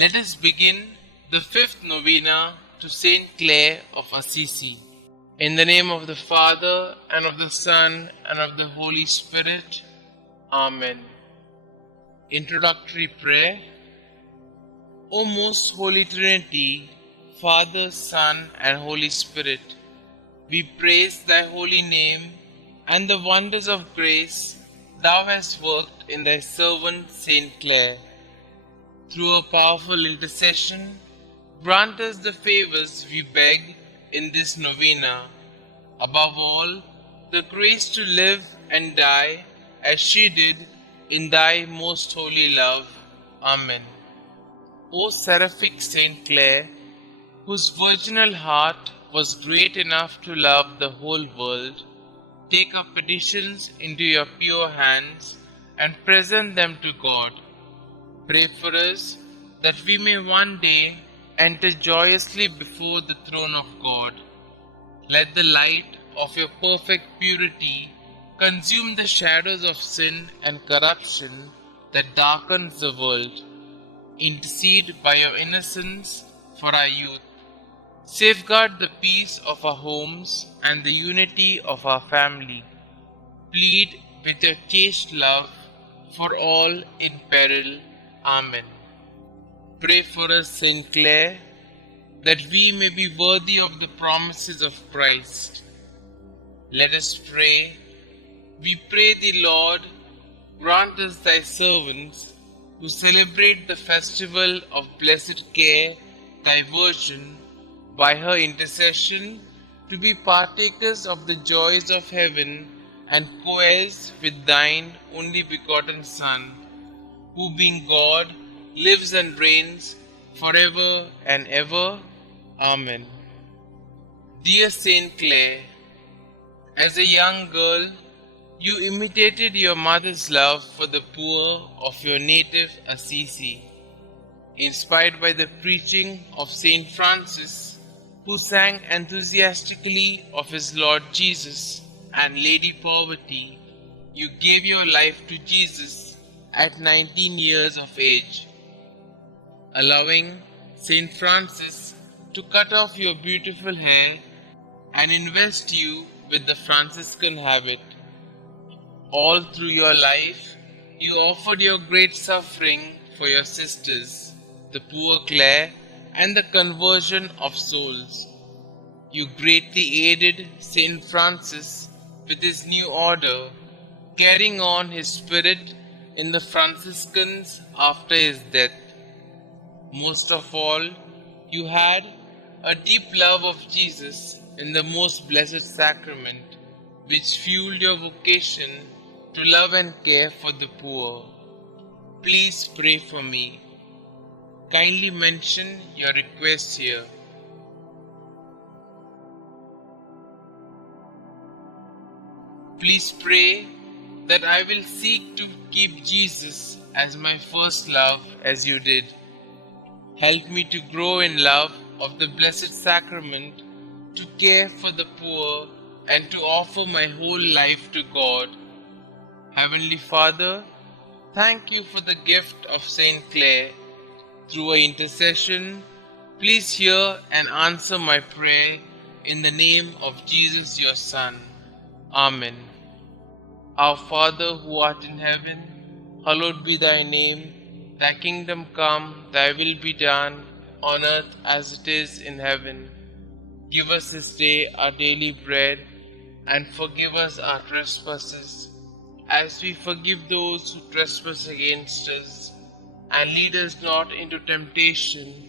Let us begin the fifth novena to St Clare of Assisi. In the name of the Father, and of the Son, and of the Holy Spirit. Amen. Introductory Prayer. O most Holy Trinity, Father, Son, and Holy Spirit, we praise thy holy name and the wonders of grace thou hast worked in thy servant St Clare. Through a powerful intercession, grant us the favors we beg in this novena. Above all, the grace to live and die as she did in thy most holy love. Amen. O seraphic St Clare, whose virginal heart was great enough to love the whole world, take our petitions into your pure hands and present them to God. Pray for us that we may one day enter joyously before the throne of God. Let the light of your perfect purity consume the shadows of sin and corruption that darkens the world. Intercede by your innocence for our youth. Safeguard the peace of our homes and the unity of our family. Plead with your chaste love for all in peril. Amen. Pray for us, St. Clare, that we may be worthy of the promises of Christ. Let us pray. We pray thee, Lord, grant us thy servants, who celebrate the festival of blessed Care, thy Virgin, by her intercession, to be partakers of the joys of heaven and co-heirs with thine only begotten Son, who being God, lives and reigns forever and ever. Amen. Dear St. Clare, as a young girl, you imitated your mother's love for the poor of your native Assisi. Inspired by the preaching of St. Francis, who sang enthusiastically of his Lord Jesus and Lady Poverty, you gave your life to Jesus at 19 years of age, allowing St. Francis to cut off your beautiful hair and invest you with the Franciscan habit. All through your life, you offered your great suffering for your sisters, the poor Clare, and the conversion of souls. You greatly aided St. Francis with his new order, carrying on his spirit in the Franciscans after his death. Most of all, you had a deep love of Jesus in the most blessed sacrament, which fueled your vocation to love and care for the poor. Please pray for me. Kindly mention your requests here. Please pray that I will seek to keep Jesus as my first love as you did. Help me to grow in love of the Blessed Sacrament, to care for the poor, and to offer my whole life to God. Heavenly Father, thank you for the gift of St. Clare. Through her intercession, please hear and answer my prayer in the name of Jesus your Son. Amen. Our Father who art in heaven, hallowed be thy name. Thy kingdom come, thy will be done, on earth as it is in heaven. Give us this day our daily bread, and forgive us our trespasses, as we forgive those who trespass against us. And lead us not into temptation,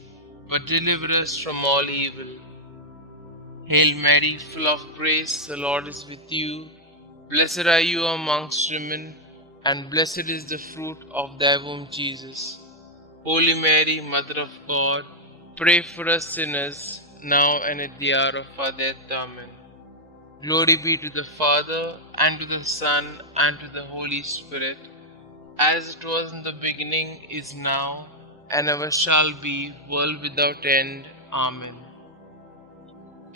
but deliver us from all evil. Hail Mary, full of grace, the Lord is with you. Blessed are you amongst women, and blessed is the fruit of thy womb, Jesus. Holy Mary, Mother of God, pray for us sinners, now and at the hour of our death. Amen. Glory be to the Father, and to the Son, and to the Holy Spirit, as it was in the beginning, is now, and ever shall be, world without end. Amen.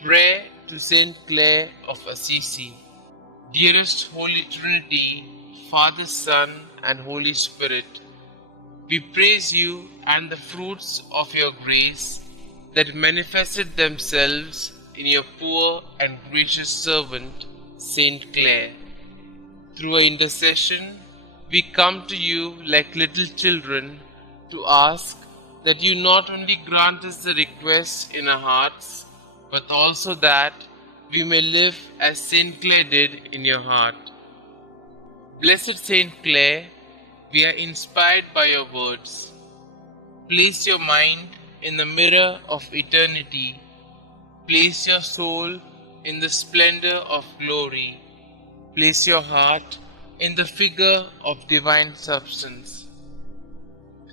Prayer to St. Clare of Assisi. Dearest Holy Trinity, Father, Son, and Holy Spirit, We praise you and the fruits of your grace that manifested themselves in your poor and gracious servant, St. Clare. Through her intercession, we come to you like little children to ask that you not only grant us the requests in our hearts, but also that we may live as St. Clare did in your heart. Blessed St. Clare, we are inspired by your words. Place your mind in the mirror of eternity. Place your soul in the splendor of glory. Place your heart in the figure of divine substance.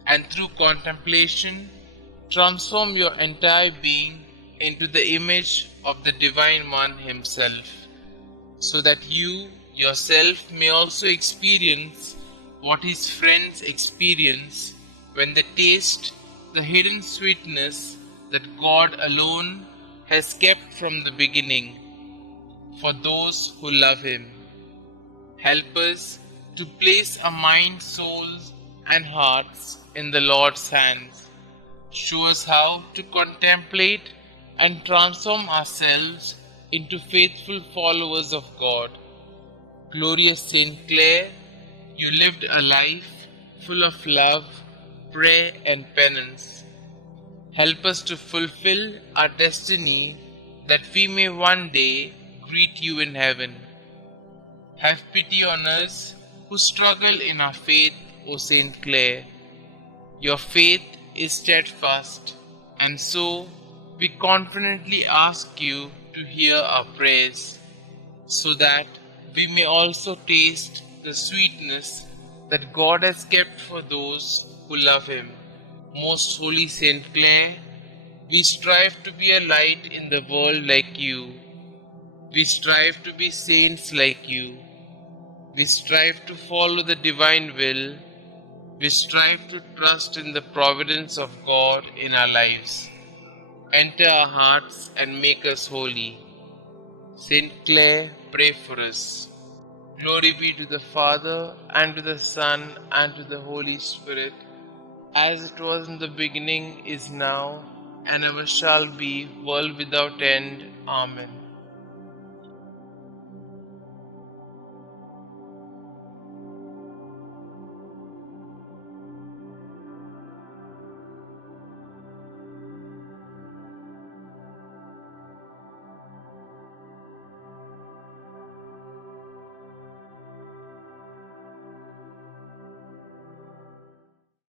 And through contemplation, transform your entire being into the image of the Divine One Himself, so that you yourself may also experience what His friends experience when they taste the hidden sweetness that God alone has kept from the beginning for those who love Him. Help us to place our minds, souls, and hearts in the Lord's hands. Show us how to contemplate and transform ourselves into faithful followers of God. Glorious St. Clare, you lived a life full of love, prayer, and penance. Help us to fulfill our destiny that we may one day greet you in heaven. Have pity on us who struggle in our faith, O St. Clare. Your faith is steadfast, and so we confidently ask you to hear our prayers, so that we may also taste the sweetness that God has kept for those who love Him. Most Holy St. Clare, we strive to be a light in the world like you. We strive to be saints like you. We strive to follow the divine will. We strive to trust in the providence of God in our lives. Enter our hearts and make us holy. St. Clare, pray for us. Glory be to the Father, and to the Son, and to the Holy Spirit, as it was in the beginning, is now, and ever shall be, world without end. Amen.